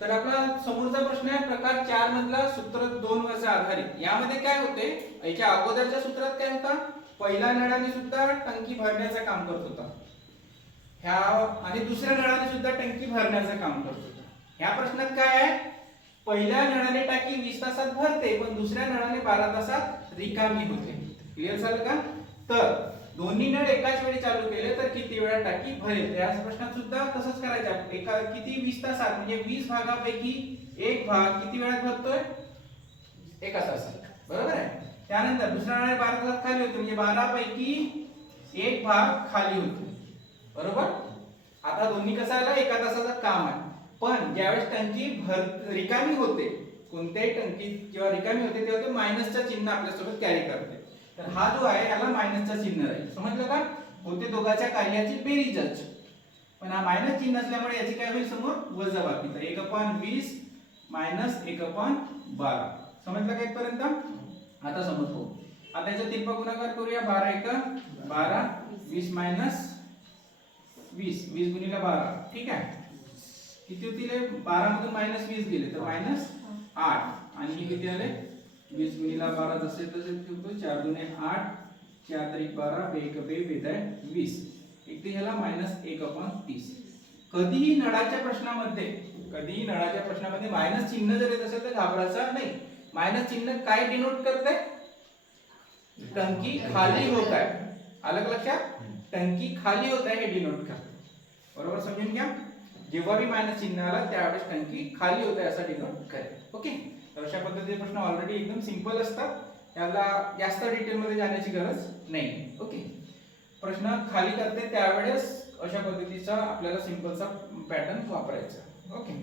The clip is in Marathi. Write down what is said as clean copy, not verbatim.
तर आपला समोरचा प्रश्न आहे प्रकार 4 मधला सूत्र 2 वरचा आधारित. यामध्ये काय होते, याच्या अगोदरच्या सूत्रात काय होता, पहिल्या नळाने सुद्धा टंकी भरण्याचं काम करत होता ह्या, आणि दुसऱ्या नळाने सुद्धा टंकी भरण्याचं काम करत होता. ह्या प्रश्नात काय आहे, पहिल्या नळाने टाकी 20 तासात भरते पण दुसऱ्या नळाने 12 तासात रिकामी होते. क्लिअर झालं का? तर दोन्ही नळ एकाच वेळी चालू केले तर किती वेळा टाकी भरेल. या प्रश्नात सुद्धा तसंच करायचं. एका किती 20 तासात म्हणजे 20 भागापैकी एक भाग किती वेळात भरतोय, एका तासात. बरोबर आहे. त्यानंतर दुसऱ्या नळ 12 तासात खाली होतो म्हणजे 12 पैकी एक भाग खाली होतो. बरोबर. आता दोन्ही कसं आलं, एका तासाचं काम आहे. पण ज्यावेळेस टंकी रिकामी होते, कोणत्याही टंकी जेव्हा रिकामी होते तेव्हा ते मायनसचं चिन्ह आपल्यासोबत कॅरी करते. तर हा जो आहे याला मायनसचा चिन्ह राहील. समजलं का? होते दोघांच्या कार्याची बेरीजच, पण हा मायनस चिन्ह असल्यामुळे याची काय होईल समोर वजाबाकी. तर 1/20 मायनस 1/12. समजलं का इथपर्यंत? आता समजतो. आता याचा तिरपा गुणाकार करूया. 12 1 12, 20 मायनस 20, 20 गुणिले 12. ठीक आहे. किती होतील? 12 मधून मायनस 20 गेले तर मायनस 8, आणि हे किती आले 20 गुणिले 12 जसे तसे ठेवतो. 4 दुने 8, 4 तरी 12, 1 बेद आहे 20. एक ते ह्याला मायनस 1/30. कधीही नळाच्या प्रश्नामध्ये मायनस चिन्ह जर येत असेल तर घाबरायचं नाही. मायनस चिन्ह काय डिनोट करते, टंकी खाली होत आहे. आलं का लक्षात? टंकी खाली होत आहे हे डिनोट करते. बरोबर समजून घ्या. जेव्हा भी मायनस चिन्ह आला त्यावेळेस टंकी खाली होत आहे असं डिनोट करेल. ओके. तर अशा पद्धतीचे प्रश्न ऑलरेडी एकदम सिंपल असतात, त्याला जास्त डिटेल मध्ये जाण्याची गरज नाही. ओके. प्रश्न खाली करते त्यावेळेस अशा पद्धतीचा आपल्याला सिंपलचा पॅटर्न वापरायचा. ओके.